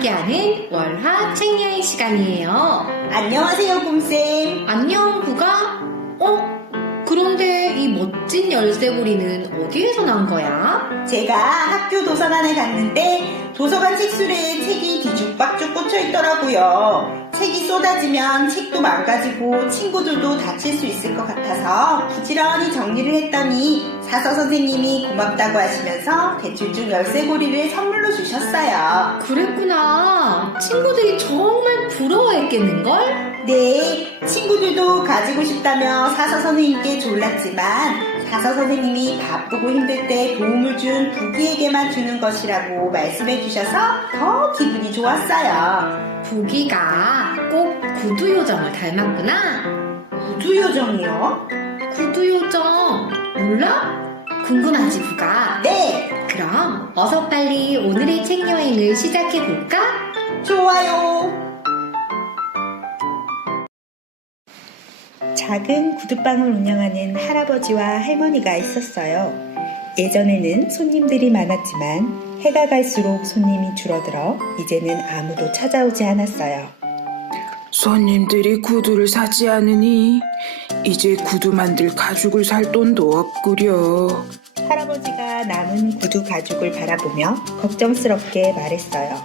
함께하는 월화 책 여행 시간이에요. 안녕하세요, 곰쌤. 안녕, 구가? 어? 그런데 이 멋진 열쇠고리는 어디에서 난 거야? 제가 학교 도서관에 갔는데 도서관 책술에 책이 뒤죽박죽 꽂혀 있더라고요. 책이 쏟아지면 책도 망가지고 친구들도 다칠 수 있을 것 같아서 부지런히 정리를 했더니 사서 선생님이 고맙다고 하시면서 대출 중 열쇠고리를 선물로 주셨어요. 그랬구나. 친구들이 정말 부러워했겠는걸? 네, 친구들도 가지고 싶다며 사서 선생님께 졸랐지만 사서 선생님이 바쁘고 힘들 때 도움을 준 부기에게만 주는 것이라고 말씀해 주셔서 더 기분이 좋았어요. 부기가 꼭 구두 요정을 닮았구나. 구두 요정이요? 구두 요정 몰라? 궁금하지 부가? 네, 그럼 어서 빨리 오늘의 책 여행을 시작해 볼까? 좋아요. 작은 구두방을 운영하는 할아버지와 할머니가 있었어요. 예전에는 손님들이 많았지만 해가 갈수록 손님이 줄어들어 이제는 아무도 찾아오지 않았어요. 손님들이 구두를 사지 않으니 이제 구두 만들 가죽을 살 돈도 없구려. 할아버지가 남은 구두 가죽을 바라보며 걱정스럽게 말했어요.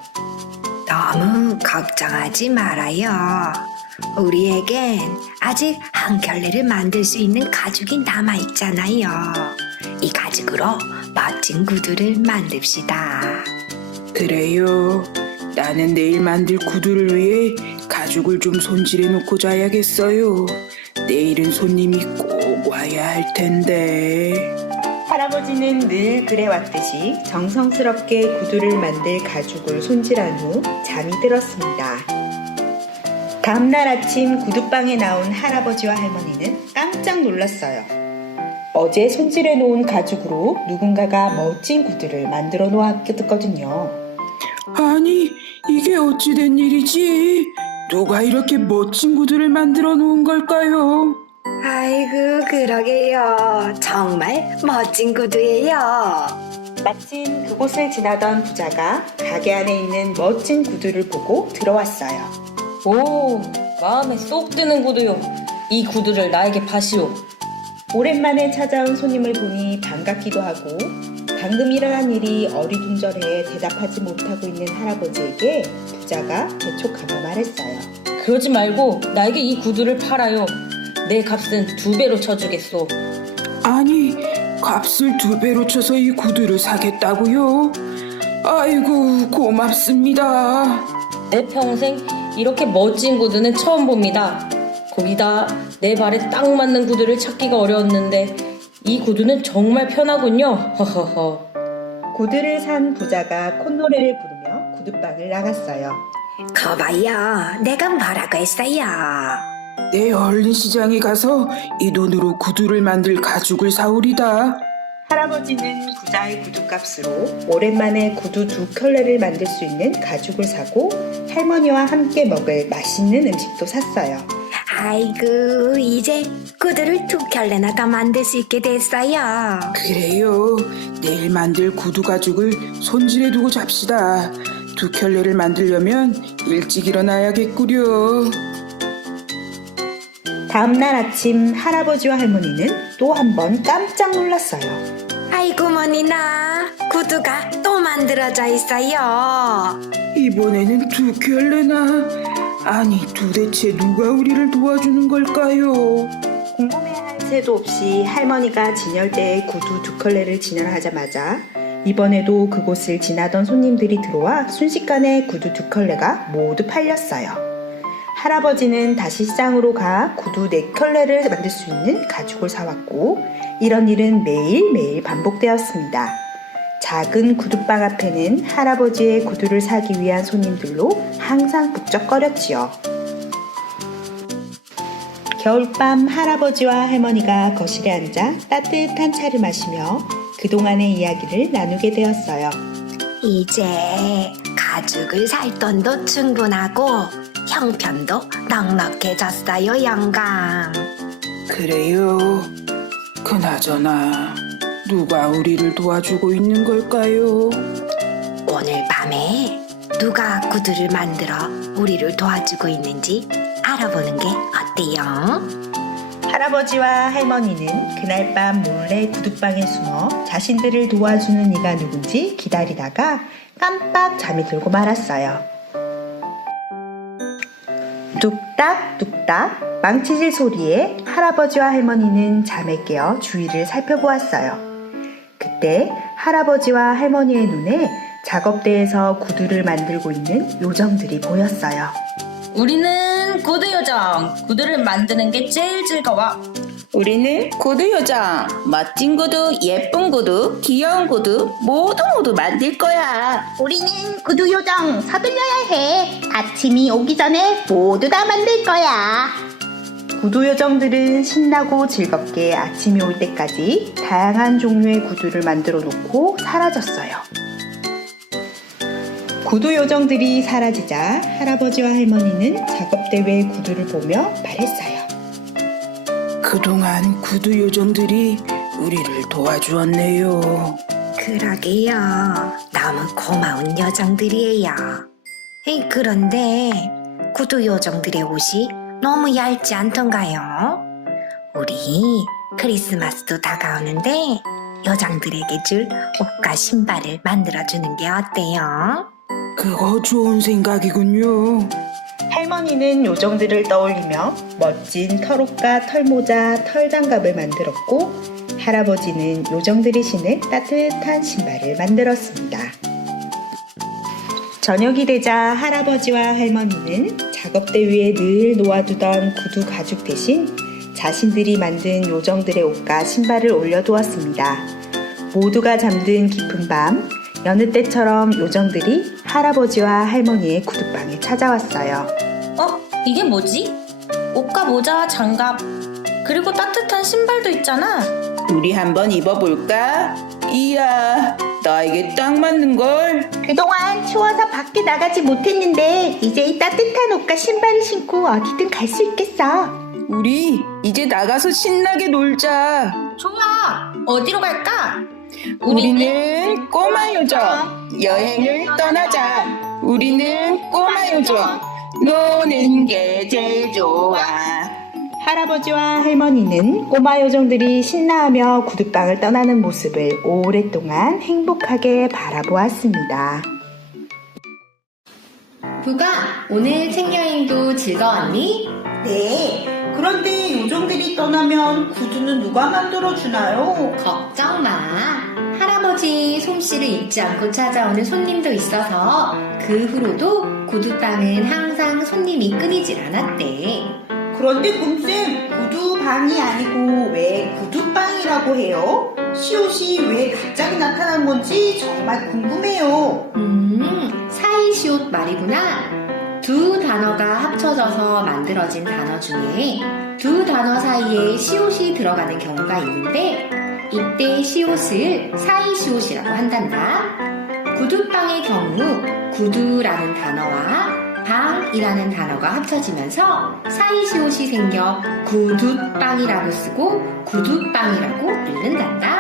너무 걱정하지 말아요. 우리에겐 아직 한 켤레를 만들 수 있는 가죽이 남아 있잖아요. 이 가죽으로 멋진 구두를 만듭시다. 그래요. 나는 내일 만들 구두를 위해 가죽을 좀 손질해 놓고 자야겠어요. 내일은 손님이 꼭 와야 할 텐데. 할아버지는 늘 그래왔듯이 정성스럽게 구두를 만들 가죽을 손질한 후 잠이 들었습니다. 다음날 아침 구두방에 나온 할아버지와 할머니는 깜짝 놀랐어요. 어제 손질해 놓은 가죽으로 누군가가 멋진 구두를 만들어 놓았거든요. 아니, 이게 어찌된 일이지? 누가 이렇게 멋진 구두를 만들어 놓은 걸까요? 아이고, 그러게요. 정말 멋진 구두예요. 마침 그곳을 지나던 부자가 가게 안에 있는 멋진 구두를 보고 들어왔어요. 오, 마음에 쏙 드는 구두요. 이 구두를 나에게 파시오. 오랜만에 찾아온 손님을 보니 반갑기도 하고 방금 일어난 일이 어리둥절해 대답하지 못하고 있는 할아버지에게 부자가 재촉하며 말했어요. 그러지 말고 나에게 이 구두를 팔아요. 내 값은 두 배로 쳐주겠소. 아니, 값을 두 배로 쳐서 이 구두를 사겠다고요? 아이고, 고맙습니다. 내 평생 이렇게 멋진 구두는 처음 봅니다. 거기다 내 발에 딱 맞는 구두를 찾기가 어려웠는데 이 구두는 정말 편하군요. 허허허. 구두를 산 부자가 콧노래를 부르며 구두방을 나갔어요. 거봐요. 내가 뭐라고 했어요. 내 얼른 시장에 가서 이 돈으로 구두를 만들 가죽을 사오리다. 할아버지는 부자의 구두값으로 오랜만에 구두 두 켤레를 만들 수 있는 가죽을 사고 할머니와 함께 먹을 맛있는 음식도 샀어요. 아이고, 이제 구두를 두 켤레나 더 만들 수 있게 됐어요. 그래요. 내일 만들 구두 가죽을 손질해 두고 잡시다. 두 켤레를 만들려면 일찍 일어나야겠구려. 다음날 아침 할아버지와 할머니는 또 한 번 깜짝 놀랐어요. 아이고, 머니나. 구두가 또 만들어져 있어요. 이번에는 두 켤레나. 아니, 도대체 누가 우리를 도와주는 걸까요? 궁금해할 새도 없이 할머니가 진열대에 구두 두 컬레를 진열하자마자 이번에도 그곳을 지나던 손님들이 들어와 순식간에 구두 두 컬레가 모두 팔렸어요. 할아버지는 다시 시장으로 가 구두 네 컬레를 만들 수 있는 가죽을 사왔고 이런 일은 매일매일 반복되었습니다. 작은 구두방 앞에는 할아버지의 구두를 사기 위한 손님들로 항상 북적거렸지요. 겨울밤 할아버지와 할머니가 거실에 앉아 따뜻한 차를 마시며 그동안의 이야기를 나누게 되었어요. 이제 가죽을 살 돈도 충분하고 형편도 넉넉해졌어요, 영감. 그래요. 그나저나 누가 우리를 도와주고 있는 걸까요? 오늘 밤에 누가 구두를 만들어 우리를 도와주고 있는지 알아보는 게 어때요? 할아버지와 할머니는 그날 밤 몰래 구두방에 숨어 자신들을 도와주는 이가 누군지 기다리다가 깜빡 잠이 들고 말았어요. 뚝딱뚝딱 망치질 소리에 할아버지와 할머니는 잠에 깨어 주위를 살펴보았어요. 그때 할아버지와 할머니의 눈에 작업대에서 구두를 만들고 있는 요정들이 보였어요. 우리는 구두 요정. 구두를 만드는 게 제일 즐거워. 우리는 구두 요정. 멋진 구두, 예쁜 구두, 귀여운 구두 모두 모두 만들 거야. 우리는 구두 요정 서둘러야 해. 아침이 오기 전에 모두 다 만들 거야. 구두 요정들은 신나고 즐겁게 아침이 올 때까지 다양한 종류의 구두를 만들어 놓고 사라졌어요. 구두 요정들이 사라지자 할아버지와 할머니는 작업대 외 구두를 보며 말했어요. 그동안 구두 요정들이 우리를 도와주었네요. 그러게요. 너무 고마운 요정들이에요. 에이, 그런데 구두 요정들의 옷이 너무 얇지 않던가요? 우리 크리스마스도 다가오는데 요정들에게 줄 옷과 신발을 만들어주는 게 어때요? 그거 좋은 생각이군요. 할머니는 요정들을 떠올리며 멋진 털옷과 털모자, 털장갑을 만들었고 할아버지는 요정들이 신을 따뜻한 신발을 만들었습니다. 저녁이 되자 할아버지와 할머니는 작업대 위에 늘 놓아두던 구두 가죽 대신 자신들이 만든 요정들의 옷과 신발을 올려두었습니다. 모두가 잠든 깊은 밤, 여느 때처럼 요정들이 할아버지와 할머니의 구두방에 찾아왔어요. 어? 이게 뭐지? 옷과 모자, 장갑, 그리고 따뜻한 신발도 있잖아. 우리 한번 입어볼까? 이야, 나에게 딱 맞는 걸. 그동안 추워서 밖에 나가지 못했는데 이제 이 따뜻한 옷과 신발을 신고 어디든 갈 수 있겠어. 우리 이제 나가서 신나게 놀자. 좋아. 어디로 갈까? 우리는 꼬마 요정. 여행을 떠나자. 우리는 꼬마 요정. 노는 게 제일 좋아. 할아버지와 할머니는 꼬마 요정들이 신나하며 구두방을 떠나는 모습을 오랫동안 행복하게 바라보았습니다. 부가 오늘 책 여행도 즐거웠니? 네, 그런데 요정들이 떠나면 구두는 누가 만들어 주나요? 걱정 마. 할아버지 솜씨를 잊지 않고 찾아오는 손님도 있어서 그 후로도 구두방은 항상 손님이 끊이질 않았대. 그런데 곰쌤, 구두방이 아니고 왜 구두방이라고 해요? 시옷이 왜 갑자기 나타난 건지 정말 궁금해요. 음, 사이시옷 말이구나. 두 단어가 합쳐져서 만들어진 단어 중에 두 단어 사이에 시옷이 들어가는 경우가 있는데 이때 시옷을 사이시옷이라고 한단다. 구두방의 경우 구두라는 단어와 방이라는 단어가 합쳐지면서 사이시옷이 생겨 구두방이라고 쓰고 구두방이라고 읽는단다.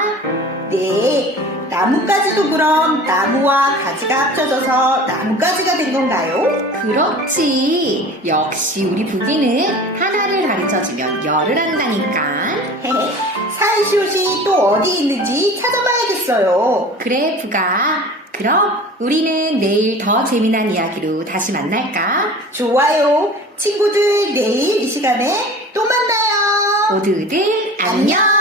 네, 나뭇가지도 그럼 나무와 가지가 합쳐져서 나뭇가지가 된 건가요? 그렇지. 역시 우리 부기는 하나를 가르쳐주면 열을 한다니까. 사이시옷이 또 어디 있는지 찾아봐야겠어요. 그래, 부가. 그럼 우리는 내일 더 재미난 이야기로 다시 만날까? 좋아요. 친구들 내일 이 시간에 또 만나요. 모두들 안녕!